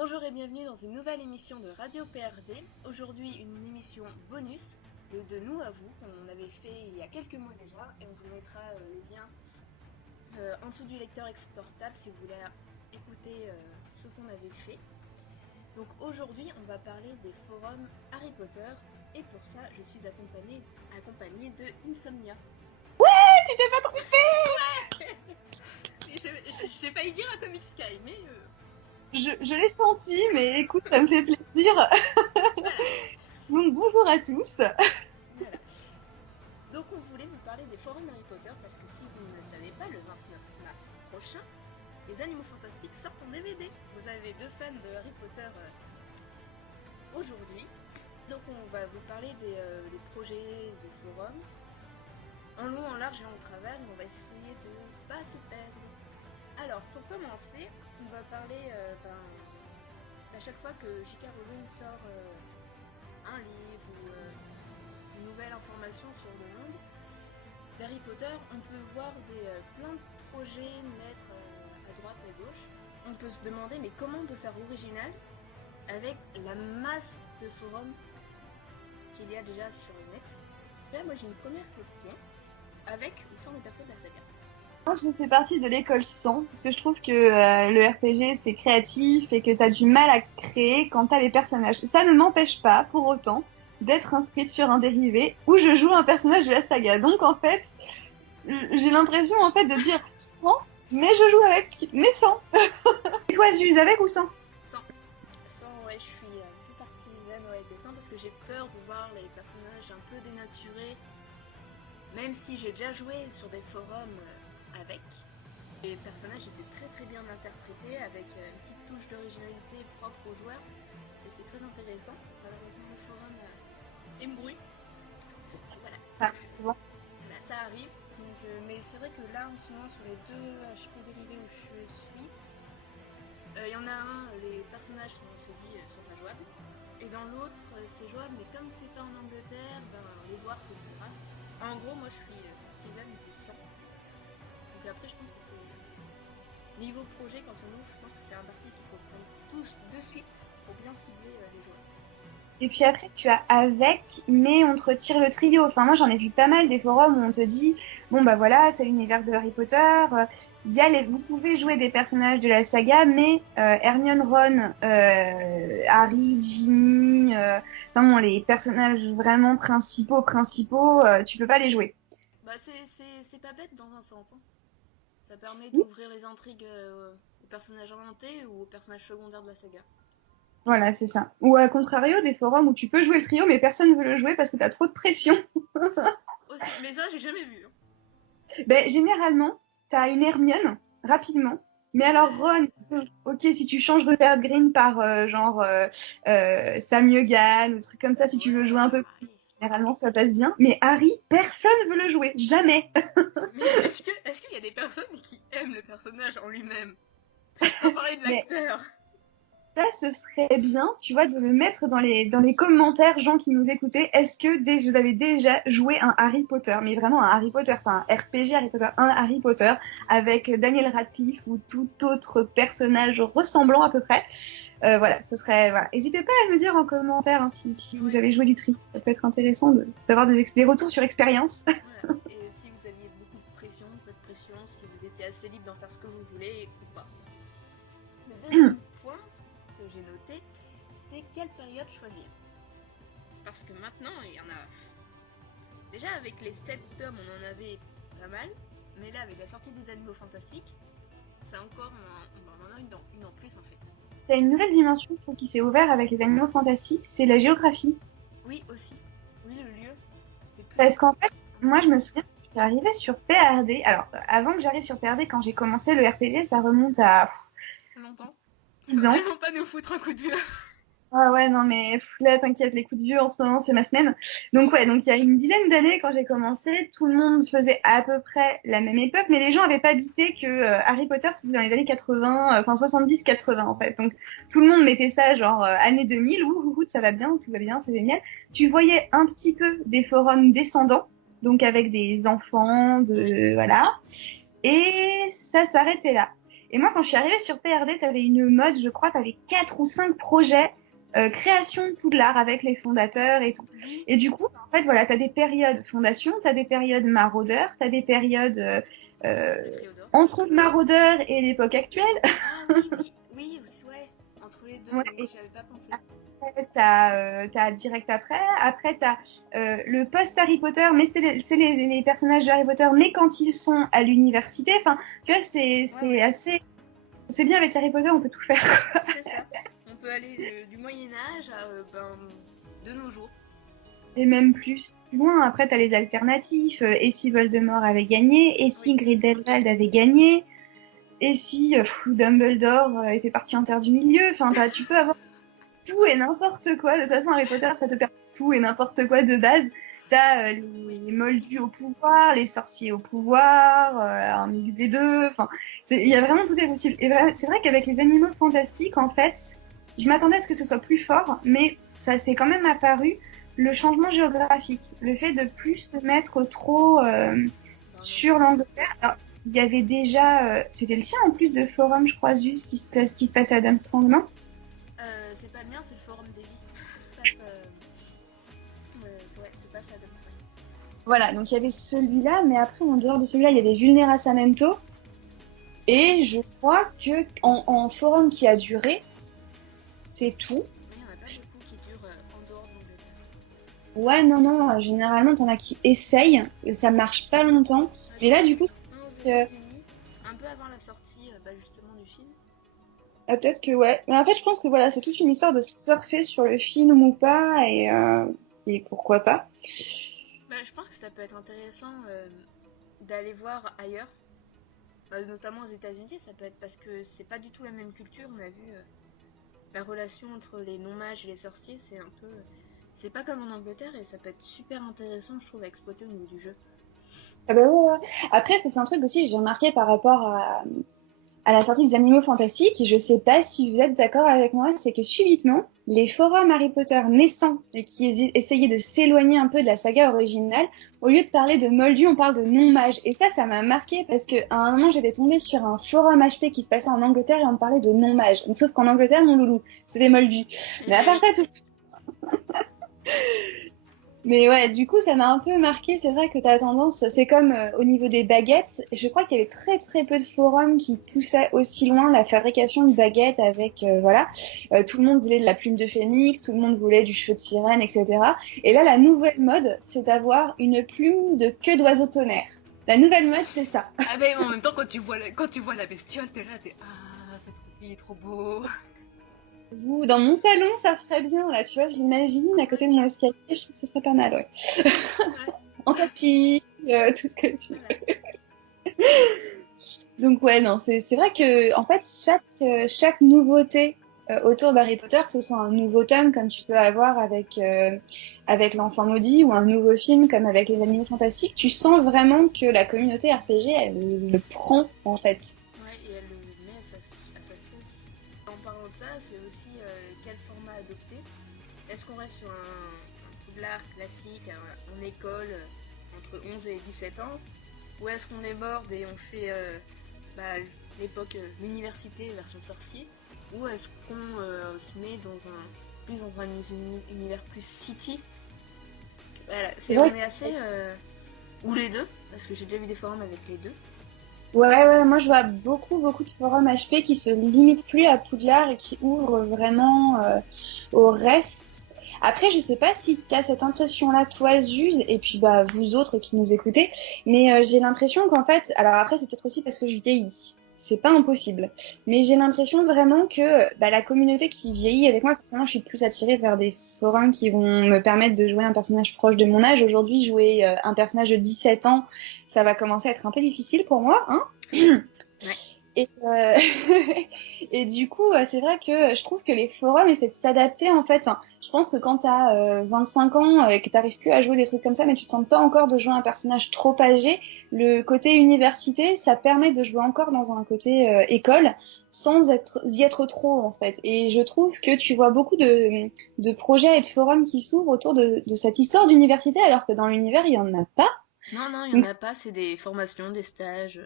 Bonjour et bienvenue dans une nouvelle émission de Radio PRD. Aujourd'hui, une émission bonus, le De nous à vous, qu'on avait fait il y a quelques mois déjà, et on vous mettra le lien en dessous du lecteur exportable si vous voulez écouter ce qu'on avait fait. Donc aujourd'hui, on va parler des forums Harry Potter, et pour ça, je suis accompagnée de Insomnia. Ouais, tu t'es pas trompée. Ouais. J'ai failli dire Atomic Sky, mais... Je l'ai senti, mais écoute, ça me fait plaisir. Voilà. Donc bonjour à tous. Voilà. Donc on voulait vous parler des forums Harry Potter parce que si vous ne le savez pas, le 29 mars prochain, les Animaux Fantastiques sortent en DVD. Vous avez deux fans de Harry Potter aujourd'hui. Donc on va vous parler des projets, des forums, en long, en large et en travers, et on va essayer de pas se perdre. Alors pour commencer, on va parler à chaque fois que J.K. Rowling sort un livre ou une nouvelle information sur le monde d'Harry Potter, on peut voir plein de projets naître à droite et à gauche. On peut se demander mais comment on peut faire original avec la masse de forums qu'il y a déjà sur le net. Là moi j'ai une première question, avec ou sans les persos de la saga. Moi, je fais partie de l'école 100 parce que je trouve que le RPG c'est créatif et que t'as du mal à créer quand t'as les personnages. Ça ne m'empêche pas pour autant d'être inscrite sur un dérivé où je joue un personnage de la saga. Donc en fait, j'ai l'impression en fait de dire 100, mais je joue avec, mais 100. Et toi, Zuz, avec ou sans? 100. 100, ouais, je suis plus partisane des 100 parce que j'ai peur de voir les personnages un peu dénaturés. Même si j'ai déjà joué sur des forums avec, les personnages étaient très bien interprétés avec une petite touche d'originalité propre aux joueurs. C'était très intéressant. Malheureusement, le forum est mouru. Voilà, ça arrive. Donc, mais c'est vrai que là, en ce moment, sur les deux HP dérivés où je suis, il y en a un, les personnages sont pas jouables. Et dans l'autre, c'est jouable, mais comme c'est pas en Angleterre, les voir c'est plus grave. En gros, moi je suis partisane du 100. Donc après, je pense que c'est niveau projet, quand on ouvre, je pense que c'est un parti qu'il faut prendre tous de suite pour bien cibler les joueurs. Et puis après, tu as avec, mais on te retire le trio. Enfin, moi, j'en ai vu pas mal des forums où on te dit, bon, bah voilà, c'est l'univers de Harry Potter. Vous pouvez jouer des personnages de la saga, mais Hermione, Ron, Harry, Ginny, bon, les personnages vraiment principaux, tu peux pas les jouer. Bah, c'est pas bête dans un sens. Hein. Ça permet d'ouvrir les intrigues aux personnages inventés ou aux personnages secondaires de la saga. Voilà, c'est ça. Ou à contrario, des forums où tu peux jouer le trio, mais personne ne veut le jouer parce que t'as trop de pression. Aussi, mais ça, j'ai jamais vu. Hein. Ben, généralement, t'as une Hermione, rapidement. Mais alors, Ron, ok, si tu changes Rupert Green par Sam Egan, ou truc comme ça, si tu veux jouer un peu plus, généralement ça passe bien. Mais Harry, personne veut le jouer, jamais. Mais est-ce qu'il y a des personnes qui aiment le personnage en lui-même? Sans parler de l'acteur. Ça, ce serait bien, tu vois, de le mettre dans les commentaires, gens qui nous écoutaient. Est-ce que vous avez déjà joué un Harry Potter, mais vraiment un Harry Potter, pas un RPG Harry Potter, un Harry Potter avec Daniel Radcliffe ou tout autre personnage ressemblant à peu près. Voilà, ce serait. Voilà. N'hésitez pas à nous dire en commentaire hein, si vous avez joué du tri. Ça peut être intéressant d'avoir des retours sur expérience. Voilà. Et si vous aviez beaucoup de pression, peu de pression, si vous étiez assez libre d'en faire ce que vous voulez ou pas. Le deuxième point que j'ai noté, c'est quelle période choisir. Parce que maintenant, il y en a... Déjà, avec les 7 tomes, on en avait pas mal. Mais là, avec la sortie des Animaux Fantastiques, c'est encore... On en a une en plus, en fait. Il y a une nouvelle dimension qui s'est ouverte avec les Animaux Fantastiques, c'est la géographie. Oui, aussi. Oui, le lieu. Parce qu'en fait, moi, je me souviens, je suis arrivée sur PRD. Alors, avant que j'arrive sur PRD, quand j'ai commencé le RPG, ça remonte à... longtemps. 10 ans. Ils vont pas nous foutre un coup de vieux. Ah ouais, non mais là, t'inquiète, les coups de vieux en ce moment, c'est ma semaine. Donc ouais, donc il y a une dizaine d'années, quand j'ai commencé, tout le monde faisait à peu près la même époque, mais les gens avaient pas bité que Harry Potter, c'était dans les années 80, enfin 70-80 en fait. Donc tout le monde mettait ça genre année 2000, ça va bien, tout va bien, c'est génial. Tu voyais un petit peu des forums descendants, donc avec des enfants, voilà. Et ça s'arrêtait là. Et moi, quand je suis arrivée sur PRD, tu avais une mode, je crois, tu avais 4 ou 5 projets création de Poudlard avec les fondateurs et tout. Mhm. Et du coup, en fait, voilà, tu as des périodes fondation, tu as des périodes maraudeurs, tu as des périodes Le trio d'or. entre maraudeurs et l'époque actuelle. Ah oui, oui, oui, aussi, ouais. Entre les deux, Ouais, oui, et j'y avais pas pensé. après, t'as direct après. Après, t'as le post-Harry Potter, mais c'est les personnages de Harry Potter, mais quand ils sont à l'université. Enfin, tu vois, Ouais, ouais, assez. C'est bien avec Harry Potter, on peut tout faire. c'est ça. On peut aller du Moyen-Âge à de nos jours. Et même plus loin, après, t'as les alternatifs. Et si Voldemort avait gagné, et Oui. si Grindelwald avait gagné, et si Dumbledore était parti en terre du milieu. Enfin, tu peux avoir tout et n'importe quoi. De toute façon, Harry Potter, ça te permet tout et n'importe quoi de base. T'as les moldus au pouvoir, les sorciers au pouvoir, un mix des deux. Enfin, il y a vraiment tout est possible. Et c'est vrai qu'avec les animaux fantastiques, en fait, je m'attendais à ce que ce soit plus fort, mais ça s'est quand même apparu le changement géographique, le fait de plus se mettre trop sur l'Angleterre. Alors, il y avait déjà, c'était le tien en plus de forum, je crois, Zeus, qui se passait à Darmstrong, non? C'est pas le mien, c'est le forum des vies. Ouais, c'est pas ça d'abstrait. Voilà, donc il y avait celui-là, mais après, en dehors de celui-là, il y avait Vulnerasamento. Et je crois que en forum qui a duré, c'est tout. Mais il y en a pas beaucoup qui durent en dehors de l'Angleterre. Ouais, non, non, généralement, t'en as qui essayent, et ça marche pas longtemps. Ouais, Mais j'en là, ai du coup, vu un aux États-Unis, un peu avant la sortie justement du film. peut-être que ouais. Mais en fait, je pense que voilà, c'est toute une histoire de surfer sur le film ou pas, et pourquoi pas. Je pense que ça peut être intéressant d'aller voir ailleurs, notamment aux États-Unis. Ça peut être parce que c'est pas du tout la même culture. On a vu la relation entre les non-mages et les sorciers, c'est un peu. C'est pas comme en Angleterre et ça peut être super intéressant, je trouve, à exploiter au niveau du jeu. Ah bah ouais, ouais. Après, ça, c'est un truc aussi que j'ai remarqué par rapport à la sortie des Animaux Fantastiques, et je sais pas si vous êtes d'accord avec moi, c'est que subitement, les forums Harry Potter naissants et qui essayaient de s'éloigner un peu de la saga originale, au lieu de parler de Moldus, on parle de non-mages. Et ça m'a marqué parce que à un moment, j'étais tombée sur un forum HP qui se passait en Angleterre et on parlait de non-mages. Sauf qu'en Angleterre, mon loulou, c'est des Moldus. Mais à part Oui. ça, tout. Mais ouais, du coup, ça m'a un peu marqué. C'est vrai que tu as tendance, c'est comme au niveau des baguettes. Je crois qu'il y avait très très peu de forums qui poussaient aussi loin la fabrication de baguettes avec, voilà, tout le monde voulait de la plume de phénix, tout le monde voulait du cheveu de sirène, etc. Et là, la nouvelle mode, c'est d'avoir une plume de queue d'oiseau tonnerre. La nouvelle mode, c'est ça. Ah mais en même temps, quand tu vois la bestiole, t'es là, c'est trop, il est trop beau. Ouh, dans mon salon, ça ferait bien, là, tu vois, je l'imagine à côté de mon escalier, je trouve que ce serait pas mal, ouais. Ouais, En tapis, tout ce que tu voilà. Donc ouais, non, c'est vrai que en fait chaque nouveauté autour d'Harry Potter, ce soit un nouveau tome comme tu peux avoir avec l'Enfant Maudit ou un nouveau film comme avec les Animaux Fantastiques, tu sens vraiment que la communauté RPG elle le prend en fait. Ouais, et elle le met à sa sauce. En parlant de ça, c'est aussi quel format adopter. Est-ce qu'on reste sur un Poudlard classique en école entre 11 et 17 ans, ou est-ce qu'on est mort et on fait bah, l'époque l'université version sorcier, ou est-ce qu'on se met plus dans un univers plus city. Voilà, C'est vrai on est assez ou les deux, parce que j'ai déjà vu des forums avec les deux. ouais, moi je vois beaucoup de forums HP qui se limitent plus à Poudlard et qui ouvrent vraiment au reste. Après, je sais pas si tu as cette impression-là, toi, Zuz, et puis bah vous autres qui nous écoutez, mais j'ai l'impression qu'en fait, alors après c'est peut-être aussi parce que je vieillis, c'est pas impossible, mais j'ai l'impression vraiment que bah, la communauté qui vieillit avec moi, forcément, je suis plus attirée vers des forums qui vont me permettre de jouer un personnage proche de mon âge. Aujourd'hui, jouer un personnage de 17 ans, ça va commencer à être un peu difficile pour moi, hein. Ouais. Et, et du coup, c'est vrai que je trouve que les forums essaient de s'adapter en fait. Enfin, je pense que quand tu as 25 ans et que tu n'arrives plus à jouer des trucs comme ça, mais tu te sens pas encore de jouer un personnage trop âgé, le côté université, ça permet de jouer encore dans un côté école sans y être trop en fait. Et je trouve que tu vois beaucoup de projets et de forums qui s'ouvrent autour de cette histoire d'université, alors que dans l'univers, il y en a pas. Non, non, il y en Donc a pas, c'est des formations, des stages.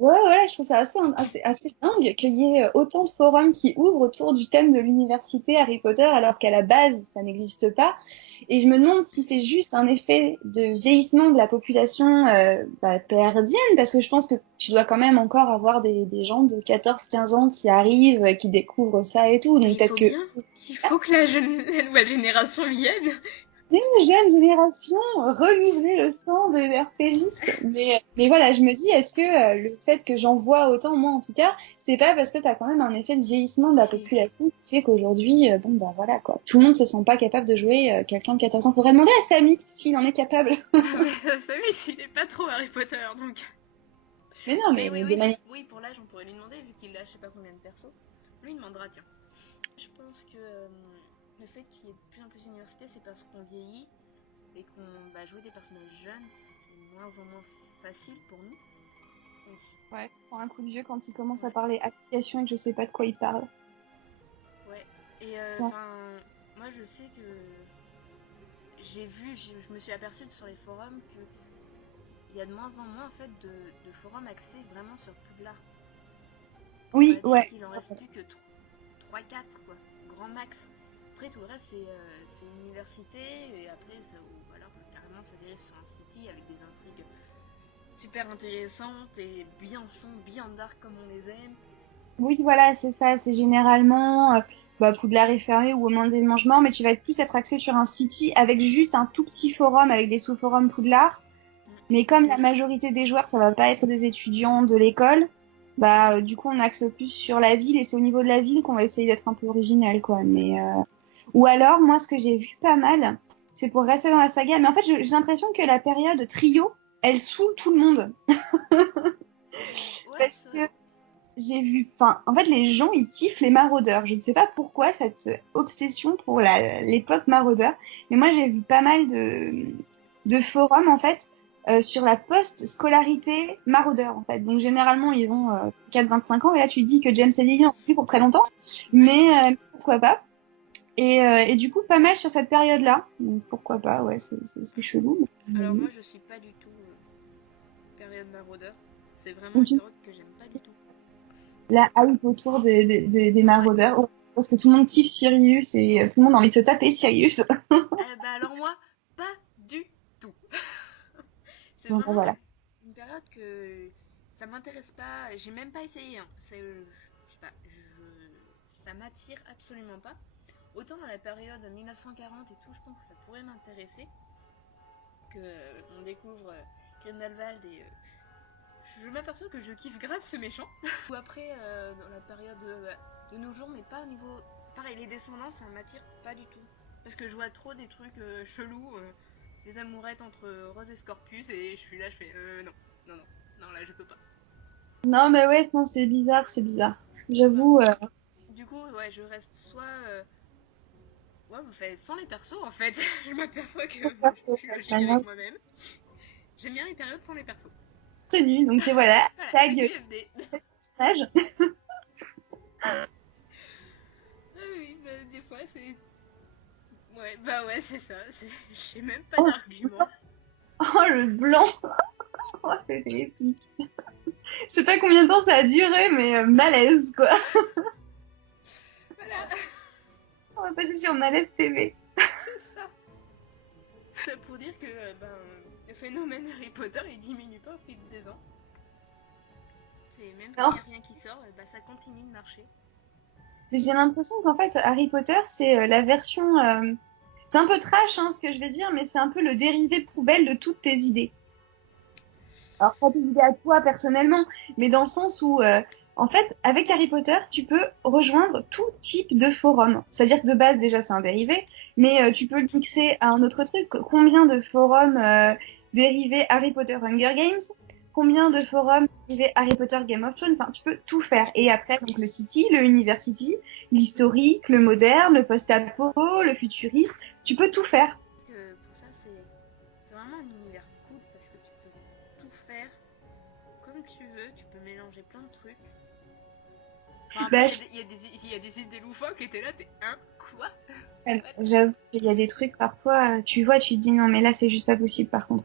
Ouais, je trouve ça assez dingue qu'il y ait autant de forums qui ouvrent autour du thème de l'université Harry Potter, alors qu'à la base, ça n'existe pas. Et je me demande si c'est juste un effet de vieillissement de la population péruvienne, parce que je pense que tu dois quand même encore avoir des gens de 14-15 ans qui arrivent, qui découvrent ça et tout. Mais Donc il peut-être faut que bien qu'il faut que la nouvelle génération vienne. une jeune génération renouveler le sang de l'RPGiste. Mais voilà, je me dis, est-ce que le fait que j'en vois autant, moi en tout cas, c'est pas parce que t'as quand même un effet de vieillissement de la Si. population qui fait qu'aujourd'hui, bon bah voilà quoi, tout le monde se sent pas capable de jouer quelqu'un de 14 ans. Faudrait demander à Samy s'il en est capable. Mais ça savez s'il est pas trop Harry Potter donc. Mais non, Mais mais oui, de oui, manière... oui, pour l'âge, on pourrait lui demander, vu qu'il a je sais pas combien de persos. Lui, il demandera, tiens. Je pense que le fait qu'il y ait de plus en plus d'universités, c'est parce qu'on vieillit et qu'on va jouer des personnages jeunes, c'est de moins en moins facile pour nous. Donc, Ouais, je prends un coup de vieux quand il commence à ouais, parler application et que je sais pas de quoi il parle. ouais. Et Non. enfin, moi je sais que j'ai vu, je me suis aperçue sur les forums que il y a de moins en moins en fait de forums axés vraiment sur Poudlard. On Oui, va dire ouais. qu'il en reste plus que 3-4 quoi, grand max. Après tout le reste c'est université et après ça, ou alors carrément ça dérive sur un city avec des intrigues super intéressantes et bien sombres, bien dark comme on les aime. Oui, voilà, c'est ça. C'est généralement Poudlard est fermé ou au moins des mangements, mais tu vas plus être axé sur un city avec juste un tout petit forum avec des sous-forums Poudlard. Mais comme la majorité des joueurs, ça va pas être des étudiants de l'école, du coup, on axe plus sur la ville et c'est au niveau de la ville qu'on va essayer d'être un peu original, quoi. Ou alors, moi, ce que j'ai vu pas mal, c'est pour rester dans la saga, mais en fait, j'ai l'impression que la période trio, elle saoule tout le monde. Ouais, Parce c'est vrai. que j'ai vu, enfin, en fait, les gens, ils kiffent les maraudeurs. Je ne sais pas pourquoi cette obsession pour l'époque maraudeur, mais moi, j'ai vu pas mal de forums, en fait, sur la post-scolarité maraudeur, en fait. Donc, généralement, ils ont 4-25 ans, et là, tu dis que James et Lily ont vu pour très longtemps, Ouais. mais pourquoi pas. Et du coup, pas mal sur cette période-là. Donc, pourquoi pas, ouais, c'est chelou. Alors moi je suis pas du tout période maraudeur. C'est vraiment Donc, une période que j'aime pas du tout. la hype autour des Ouais. maraudeurs. Ouais, parce que tout le monde kiffe Sirius et tout le monde a envie de se taper Sirius. Bah alors moi, pas du tout. C'est Donc vraiment voilà. une période que ça m'intéresse pas. J'ai même pas essayé. Hein. C'est, je sais pas, ça m'attire absolument pas. Autant dans la période 1940 et tout, je pense que ça pourrait m'intéresser. Que on découvre Grindelwald et je m'aperçois que je kiffe grave ce méchant. Ou après, dans la période de nos jours, mais pas au niveau. Pareil, les descendants, ça m'attire pas du tout. Parce que je vois trop des trucs chelous, des amourettes entre Rose et Scorpius, et je suis là, je fais non, non, non, non, là je peux pas. Non, mais ouais, non, c'est bizarre, c'est bizarre. Ouais. J'avoue. Du coup, ouais, je reste soit. Ouais, enfin, sans les persos en fait. Je m'aperçois que je suis logique avec moi-même. J'aime bien les périodes sans les persos. Tenue, donc voilà. Voilà, le Tag QFD. personnage. Ah oui, bah, des fois c'est. Ouais, bah ouais, c'est ça. J'ai même pas d'argument. Oh, le blanc. Oh, c'était épique. Je sais pas combien de temps ça a duré, mais malaise, quoi. Voilà, On va passer sur Malaise TV. c'est ça. C'est pour dire que le phénomène Harry Potter il diminue pas au fil des ans. C'est même quand il Non, n'y a rien qui sort, bah, ça continue de marcher. j'ai l'impression qu'en fait, Harry Potter, c'est la version. C'est un peu trash, hein, ce que je vais dire, mais c'est un peu le dérivé poubelle de toutes tes idées. Alors, pas tes idées à toi personnellement, mais dans le sens où, en fait, avec Harry Potter, tu peux rejoindre tout type de forum. C'est-à-dire que de base, déjà, c'est un dérivé, mais tu peux le mixer à un autre truc. Combien de forums dérivés Harry Potter Hunger Games? Combien de forums dérivés Harry Potter Game of Thrones? Enfin, tu peux tout faire. Et après, donc, le City, le University, l'historique, le moderne, le post-apo, le futuriste, tu peux tout faire. Que pour ça, c'est vraiment un univers cool parce que tu peux tout faire comme tu veux, tu peux mélanger plein de trucs. Enfin, après, Bah, il y a des idées loufoques et t'es là, t'es un quoi? j'avoue qu'il y a des trucs parfois, tu vois, tu te dis non, mais là, c'est juste pas possible par contre.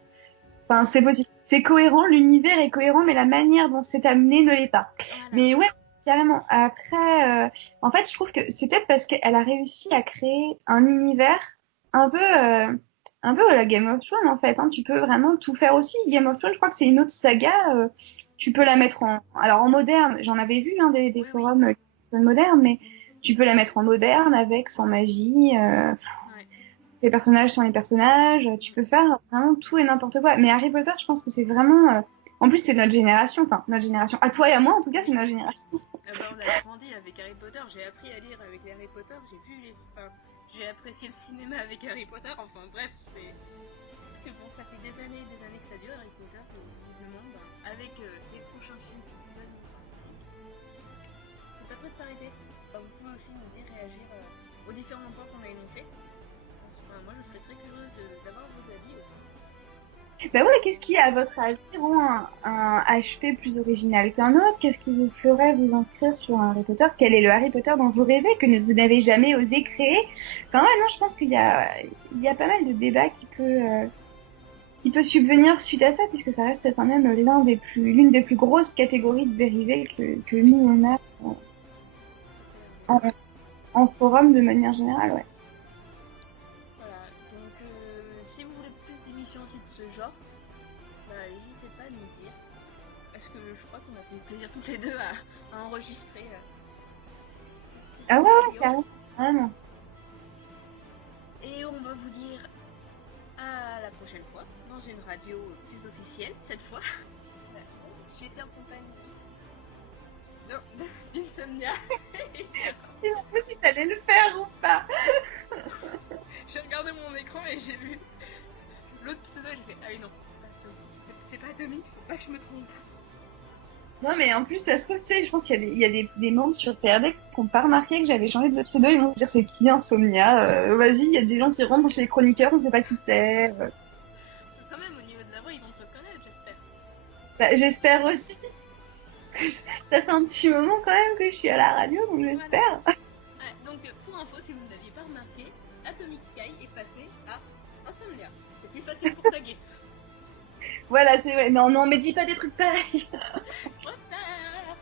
Enfin, c'est possible. c'est cohérent, l'univers est cohérent, mais la manière dont c'est amené ne l'est pas. Voilà. Mais ouais, carrément. Après, en fait, je trouve que c'est peut-être parce qu'elle a réussi à créer un univers un peu, un peu à la Game of Thrones, en fait. Hein. Tu peux vraiment tout faire aussi. Game of Thrones, je crois que c'est une autre saga. Tu peux la mettre alors en moderne. J'en avais vu hein, des Oui, oui. forums modernes, mais tu peux la mettre en moderne avec, sans magie. Ouais. Les personnages sont les personnages, tu peux faire vraiment tout et n'importe quoi. Mais Harry Potter, je pense que c'est vraiment. En plus, c'est notre génération, enfin, notre génération. À toi et à moi, en tout cas, c'est Oui, notre oui. génération. Ah bah, on a grandi avec Harry Potter, j'ai appris à lire avec Harry Potter, j'ai apprécié le cinéma avec Harry Potter, enfin bref, c'est que bon, ça fait des années et des années que ça dure Harry Potter, et visiblement, bah, avec les prochains films qui nous donnent fantastiques, c'est pas prêt de s'arrêter. Enfin, vous pouvez aussi nous dire, réagir aux différents points qu'on a énoncés. Enfin, moi, je serais très curieuse d'avoir vos avis aussi. Bah ouais, qu'est-ce qui, à votre avis, rend un HP plus original qu'un autre? Qu'est-ce qui vous ferait vous inscrire sur un Harry Potter? Quel est le Harry Potter dont vous rêvez, que vous n'avez jamais osé créer? Enfin, ouais, non, je pense il y a pas mal de débats qui peut subvenir suite à ça, puisque ça reste quand même l'une des plus grosses catégories de dérivés que Oui, nous, on a c'était en, en forum de manière générale, ouais. voilà, donc si vous voulez plus d'émissions aussi de ce genre, bah, n'hésitez pas à nous dire. Parce que je crois qu'on a fait plaisir toutes les deux à enregistrer. Ah ouais, Audio. ouais, carrément. Vraiment. Et on va vous dire à la prochaine fois, dans une radio plus officielle, cette fois. J'étais en compagnie d'Insomnia. Je sais pas si t'allais le faire ou pas. J'ai regardé mon écran et j'ai vu l'autre pseudo et j'ai fait ah oui non, c'est pas Tommy, faut pas que je me trompe. Non, mais en plus, ça se trouve, tu sais, je pense qu'il y a des membres sur PRD qui n'ont pas remarqué que j'avais changé de pseudo. Ils vont me dire c'est qui Insomnia vas-y, il y a des gens qui rentrent chez les chroniqueurs, on sait pas qui c'est. Quand même, au niveau de la voix, ils vont te reconnaître, j'espère. Bah, j'espère aussi. Ça fait un petit moment quand même que je suis à la radio, donc j'espère. Voilà. Ouais, donc, pour info, si vous ne l'aviez pas remarqué, Atomic Sky est passé à Insomnia. C'est plus facile pour taguer. Voilà, c'est vrai. Non, non, mais dis pas des trucs pareils. Trop tard.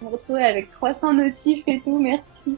On va retrouver avec 300 notifs et tout, merci.